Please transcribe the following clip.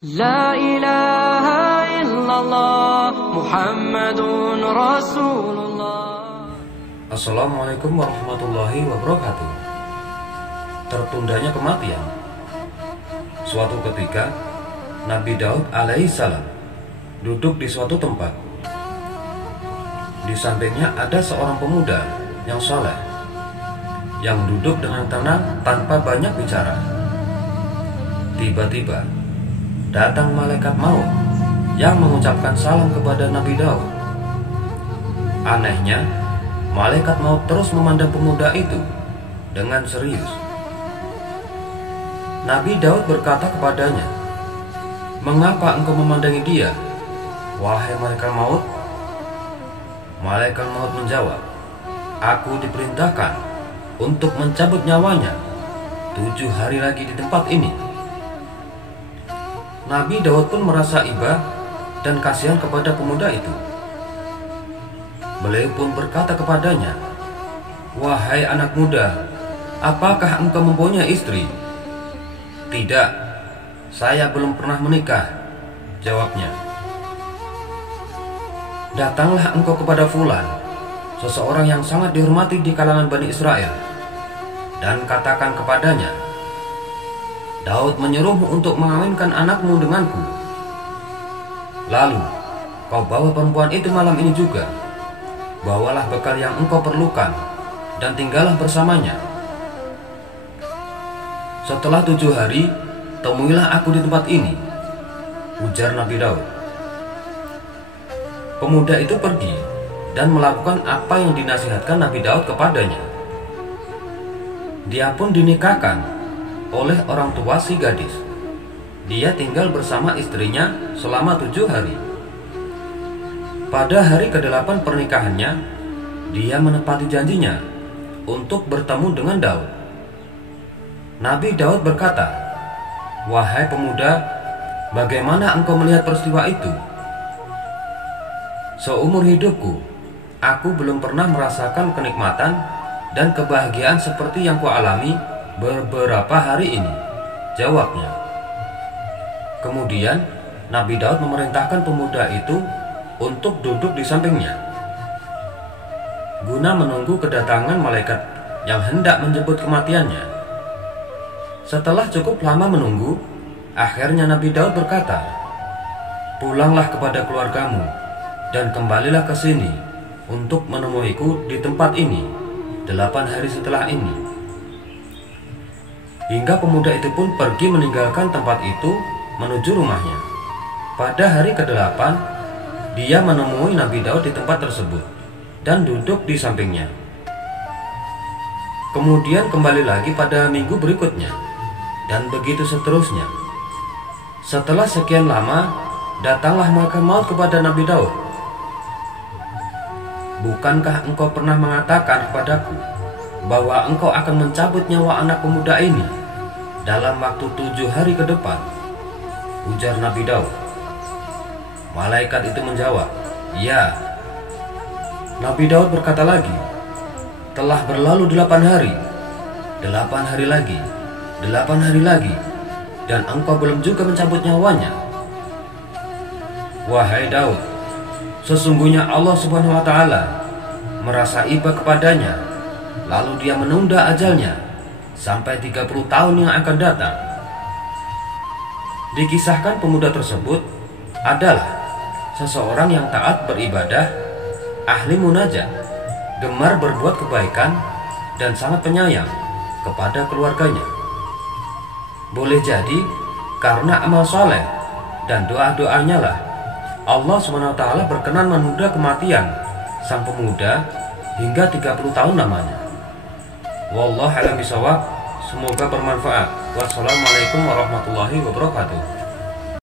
La ilaha illallah Muhammadun Rasulullah. Assalamualaikum warahmatullahi wabarakatuh. Tertundanya kematian. Suatu ketika Nabi Daud alaihissalam duduk di suatu tempat. Di sampingnya ada seorang pemuda yang soleh, yang duduk dengan tenang tanpa banyak bicara. Tiba-tiba datang malaikat maut yang mengucapkan salam kepada Nabi Daud. Anehnya, malaikat maut terus memandang pemuda itu dengan serius. Nabi Daud berkata kepadanya, "Mengapa engkau memandangi dia, wahai malaikat maut?" Malaikat maut menjawab, "Aku diperintahkan untuk mencabut nyawanya 7 hari lagi di tempat ini." Nabi Daud pun merasa iba dan kasihan kepada pemuda itu. Beliau pun berkata kepadanya, "Wahai anak muda, apakah engkau mempunyai istri?" "Tidak, saya belum pernah menikah," jawabnya. "Datanglah engkau kepada Fulan, seseorang yang sangat dihormati di kalangan Bani Israel, dan katakan kepadanya, Daud menyuruhmu untuk mengawinkan anakmu denganku. Lalu kau bawa perempuan itu malam ini juga. Bawalah bekal yang engkau perlukan dan tinggallah bersamanya. Setelah 7 hari, temuilah aku di tempat ini," ujar Nabi Daud. Pemuda itu pergi dan melakukan apa yang dinasihatkan Nabi Daud kepadanya. Dia pun dinikahkan oleh orang tua si gadis. Dia tinggal bersama istrinya selama 7 hari. Pada hari ke-8 pernikahannya, dia menepati janjinya untuk bertemu dengan Daud. Nabi Daud berkata, "Wahai pemuda, bagaimana engkau melihat peristiwa itu?" "Seumur hidupku, aku belum pernah merasakan kenikmatan dan kebahagiaan seperti yang kualami beberapa hari ini," jawabnya. Kemudian Nabi Daud memerintahkan pemuda itu untuk duduk di sampingnya, guna menunggu kedatangan malaikat yang hendak menjemput kematiannya. Setelah cukup lama menunggu, akhirnya Nabi Daud berkata, "Pulanglah kepada keluargamu dan kembalilah ke sini untuk menemuiku di tempat ini 8 hari setelah ini." Hingga pemuda itu pun pergi meninggalkan tempat itu menuju rumahnya. Pada hari ke-8, dia menemui Nabi Daud di tempat tersebut dan duduk di sampingnya. Kemudian kembali lagi pada minggu berikutnya, dan begitu seterusnya. Setelah sekian lama, datanglah malaikat maut kepada Nabi Daud. "Bukankah engkau pernah mengatakan kepadaku bahwa engkau akan mencabut nyawa anak pemuda ini dalam waktu 7 hari ke depan?" ujar Nabi Daud. Malaikat itu menjawab, "Ya." Nabi Daud berkata lagi, "Telah berlalu 8 hari, 8 hari lagi, 8 hari lagi, dan engkau belum juga mencabut nyawanya." "Wahai Daud, sesungguhnya Allah Subhanahu wa Ta'ala merasa iba kepadanya, lalu dia menunda ajalnya sampai 30 tahun yang akan datang." Dikisahkan pemuda tersebut adalah seseorang yang taat beribadah, ahli munajat, gemar berbuat kebaikan, dan sangat penyayang kepada keluarganya. Boleh jadi karena amal soleh dan doa-doanya lah Allah SWT berkenan menunda kematian sang pemuda hingga 30 tahun lamanya. Wallahu a'lam bishawab. Semoga bermanfaat. Wassalamualaikum warahmatullahi wabarakatuh.